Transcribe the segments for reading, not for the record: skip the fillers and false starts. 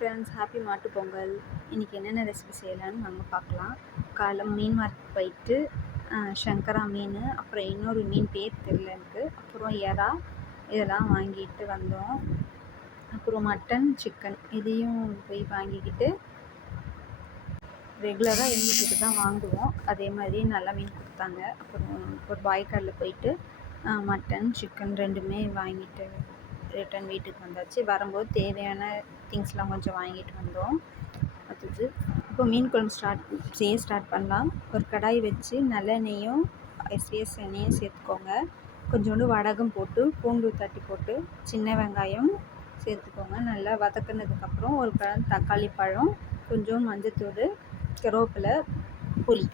Friends, happy மாட்டு பொங்கல். இன்றைக்கி என்னென்ன ரெசிபி செய்யலான்னு வாங்க பார்க்கலாம். காலைல மீன் மார்க்கெட் போயிட்டு சங்கரா மீன், அப்புறம் இன்னொரு மீன் பேர் தெரியல எனக்கு, அப்புறம் எறா இதெல்லாம் வாங்கிட்டு வந்தோம். அப்புறம் மட்டன், சிக்கன் இதையும் போய் வாங்கிக்கிட்டு ரெகுலராக எங்ககிட்ட தான் வாங்குவோம். அதே மாதிரி நல்ல மீன் கொடுத்தாங்க. அப்புறம் ஒரு பாய்க்காரில் போயிட்டு மட்டன், சிக்கன் ரெண்டுமே வாங்கிட்டு ரிட்டன் வீட்டுக்கு வந்தாச்சு. வரும்போது தேவையான திங்ஸ்லாம் கொஞ்சம் வாங்கிட்டு வந்தோம். அடுத்தது இப்போ மீன் குழம்பு ஸ்டார்ட் பண்ணலாம். ஒரு கடாய் வச்சு நல்லெண்ணெயும் எஸ்விஎஸ் எண்ணெயும் சேர்த்துக்கோங்க. கொஞ்சோண்டு வடகம் போட்டு பூண்டு தட்டி போட்டு சின்ன வெங்காயம் சேர்த்துக்கோங்க. நல்லா வதக்குனதுக்கப்புறம் ஒரு பழம் தக்காளி பழம், கொஞ்சம் மஞ்சத்தூள், கருவேப்பிலை, புளி,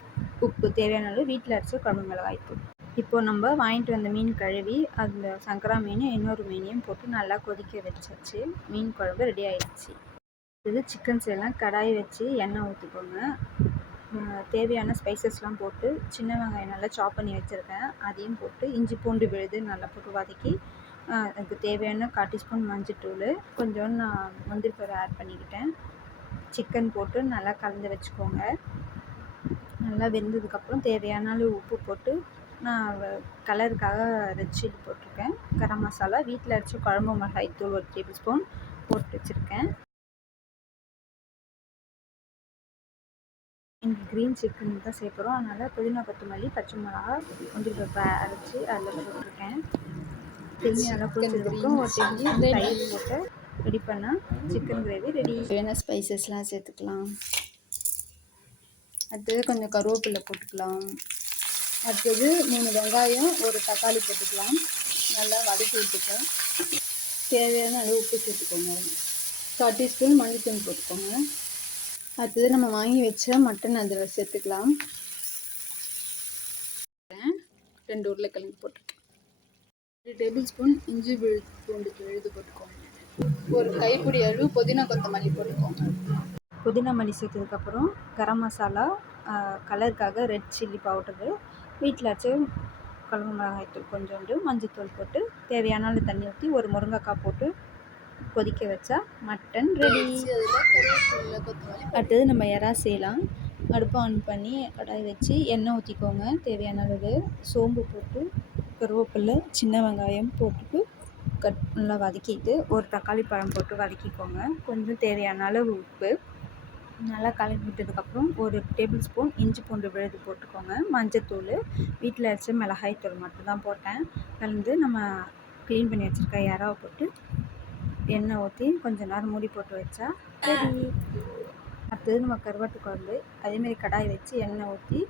உப்பு தேவையான அளவு, வீட்டில் அரைச்ச குழம்பு மிளகாய்த்தூள். இப்போ நம்ம வாங்கிட்டு வந்த மீன் கழுவி அந்த சங்கரா மீன் இன்னொரு மீனையும் போட்டு நல்லா கொதிக்க வச்சாச்சு. மீன் குழம்பு ரெடி ஆயிடுச்சு. இது சிக்கன் செய்யலாம். கடாய் வச்சு எண்ணெய் ஊற்றிக்கோங்க. தேவையான ஸ்பைசஸ்லாம் போட்டு சின்ன வெங்காயம் நல்லா சாப் பண்ணி வச்சுருக்கேன், அதையும் போட்டு இஞ்சி பூண்டு விழுது நல்லா போட்டு வதக்கி அதுக்கு தேவையான 1/4 டீஸ்பூன் மஞ்சத்தூள், கொஞ்சோண்டு நான் முந்திரி பருப்பு ஆட் பண்ணிக்கிட்டேன். சிக்கன் போட்டு நல்லா கலந்து வச்சுக்கோங்க. நல்லா வெந்ததுக்கப்புறம் தேவையான அளவு உப்பு போட்டு நான் கலருக்காக ரெட் சில்லி போட்டிருக்கேன். கரம் மசாலா, வீட்டில் அரைச்ச குழம்பு மிளகாய் தூள் 1 டேபிள் ஸ்பூன் போட்டு வச்சுருக்கேன். இன்றைக்கி க்ரீன் சிக்கன் தான் சேர்க்குறோம். அதனால் புதினா, கொத்தமல்லி, பச்சை மிளகா, முந்திரி பருப்பை அரைச்சி அதில் போட்டிருக்கேன். திரும்பி நல்லா பிடிச்சதுக்கப்புறம் ஒரு டேபிள் தயிர் போட்டு ரெடி பண்ணால் சிக்கன் கிரேவி ரெடி. வேணால் ஸ்பைசஸ்லாம் சேர்த்துக்கலாம். அடுத்தது கொஞ்சம் கருவேப்பிலை போட்டுக்கலாம். அடுத்தது 3 வெங்காயம், ஒரு தக்காளி போட்டுக்கலாம். நல்லா வதக்கி விட்டுக்கோங்க. தேவையான அளவு உப்பு சேர்த்துக்கோங்க. 1/4 டீஸ்பூன் மஞ்சள் போட்டுக்கோங்க. அடுத்தது நம்ம வாங்கி வச்ச மட்டன் அதில் சேர்த்துக்கலாம். 2 உருளைக்கிழங்கு போட்டுருக்கேன். 1 டேபிள் ஸ்பூன் இஞ்சி பூண்டு விழுது போட்டுக்கோங்க. ஒரு கைப்பிடி அளவு புதினா கொத்தமல்லி போட்டுக்கோங்க. புதினா மல்லி சேர்த்ததுக்கப்புறம் கரம் மசாலா, கலருக்காக ரெட் சில்லி பவுடரு, வீட்டில் அரைச்ச குழம்பு மிளகாய்த்தூள், கொஞ்சோண்டு மஞ்சத்தூள் போட்டு தேவையான அளவு தண்ணி ஊற்றி ஒரு முருங்கைக்காய் போட்டு கொதிக்க வச்சா மட்டன் ரெடி. அடுத்தது நம்ம எறா செய்யலாம். அடுப்பு ஆன் பண்ணி கடாய் வச்சு எண்ணெய் ஊற்றிக்கோங்க. தேவையான அளவு சோம்பு போட்டு கருவேப்பிலை, சின்ன வெங்காயம் போட்டுட்டு நல்லா வதக்கிட்டு ஒரு தக்காளி பழம் போட்டு வதக்கிக்கோங்க. கொஞ்சம் தேவையான அளவு உப்பு நல்லா கலக்கி விட்டதுக்கப்புறம் 1 டேபிள் ஸ்பூன் இஞ்சி பூண்டு விழுது போட்டுக்கோங்க. மஞ்சத்தூள், வீட்டில் அரைச்ச மிளகாய்த்தூள் மட்டும்தான் போட்டேன். கலந்து நம்ம க்ளீன் பண்ணி வச்சுருக்க எறாவை போட்டு எண்ணெய் ஊற்றி கொஞ்சம் நேரம் மூடி போட்டு வச்சா ரெடி. அடுத்தது நம்ம கருவாட்டு குழம்பு. அதேமாதிரி கடாய் வச்சு எண்ணெய் ஊற்றி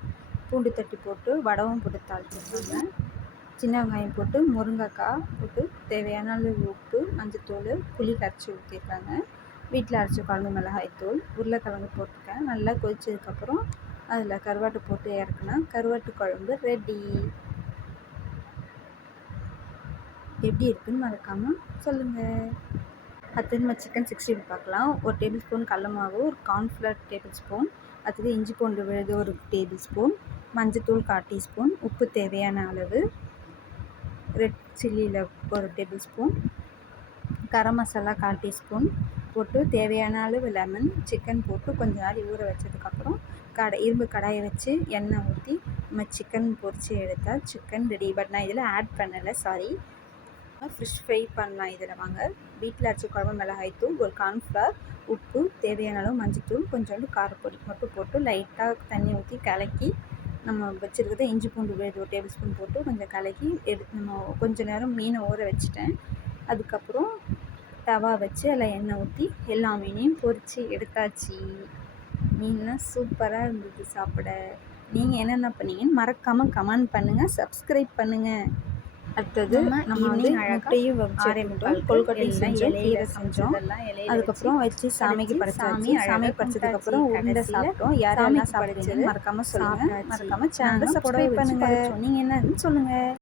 பூண்டு தட்டி போட்டு வடவும் போட்டு தாளிச்சிருக்காங்க. சின்ன வெங்காயம் போட்டு முருங்கைக்காய் போட்டு தேவையான அளவு உப்பு, மஞ்சத்தூள், புளி கரைச்சி ஊற்றிருக்காங்க. வீட்டில் அரைச்ச குழம்பு மிளகாய்த்தூள், உருளைக்கிழங்கு போட்டிருக்கேன். நல்லா கொதிச்சதுக்கப்புறம் அதில் கருவாட்டு போட்டு இறக்குனா கருவாட்டு குழம்பு ரெடி. எப்படி இருக்குன்னு மறக்காமல் சொல்லுங்கள். அடுத்தது நம்ம சிக்கன் 65 பார்க்கலாம். 1 டேபிள் ஸ்பூன் கடல மாவு, ஒரு கார்ன்ஃப்ளவர் டேபிள் ஸ்பூன், அடுத்தது இஞ்சி பூண்டு விழுது 1 டேபிள் ஸ்பூன், மஞ்சத்தூள் 1/4 டீஸ்பூன், உப்பு தேவையான அளவு, red சில்லியில் 1 table spoon, garam masala 1/4 teaspoon போட்டு தேவையான அளவு லெமன், சிக்கன் போட்டு கொஞ்ச நாள் ஊற வச்சதுக்கப்புறம் இரும்பு கடாயை வச்சு எண்ணெய் ஊற்றி நம்ம சிக்கன் பொரித்து எடுத்தால் சிக்கன் ரெடி. பட் நான் இதில் ஆட் பண்ணலை, சாரி. ஃபிஷ் ஃப்ரை பண்ணலாம் இதில் வாங்க. வீட்டில் அரைச்ச குழம்பு மிளகாய்த்தூள், ஒரு கார்ன்ஃப்ளவர், உப்பு, தேவையான அளவு மஞ்சத்தூள், கொஞ்சோண்டு காரப்பொடி மட்டும் போட்டு லைட்டாக தண்ணி ஊற்றி கலக்கி நம்ம வச்சுருக்கிறத இஞ்சி பூண்டு விழுது 1 டேபிள் ஸ்பூன் போட்டு கொஞ்சம் கலக்கி நம்ம கொஞ்சம் நேரம் மீனை ஊற வச்சுட்டேன். அதுக்கப்புறம் தவா வச்சு அதில் எண்ணெய் ஊற்றி எல்லா மீனையும் பொரித்து எடுத்தாச்சு. மீன்லாம் சூப்பராக இருந்தது சாப்பிட. நீங்கள் என்னென்ன பண்ணீங்கன்னு மறக்காமல் கமெண்ட் பண்ணுங்கள், சப்ஸ்கிரைப் பண்ணுங்கள். அடுத்தது நம்ம வந்து முட்டையும் வச்சுட்டோம், கொழுக்கட்டையும் செஞ்சோம், கீரை செஞ்சோம். அதுக்கப்புறம் வச்சு சாமிக்கு படைச்சாச்சு. சாமி படைச்சதுக்கப்புறம் உருண்டை சாப்பிட்டோம். யாரெல்லாம் சாப்பிடுறது மறக்காமல் சொல்லுங்கள். மறக்காமல் சேனலை சப்ஸ்கிரைப் பண்ணுங்கள். நீங்கள் என்னன்னு சொல்லுங்கள்.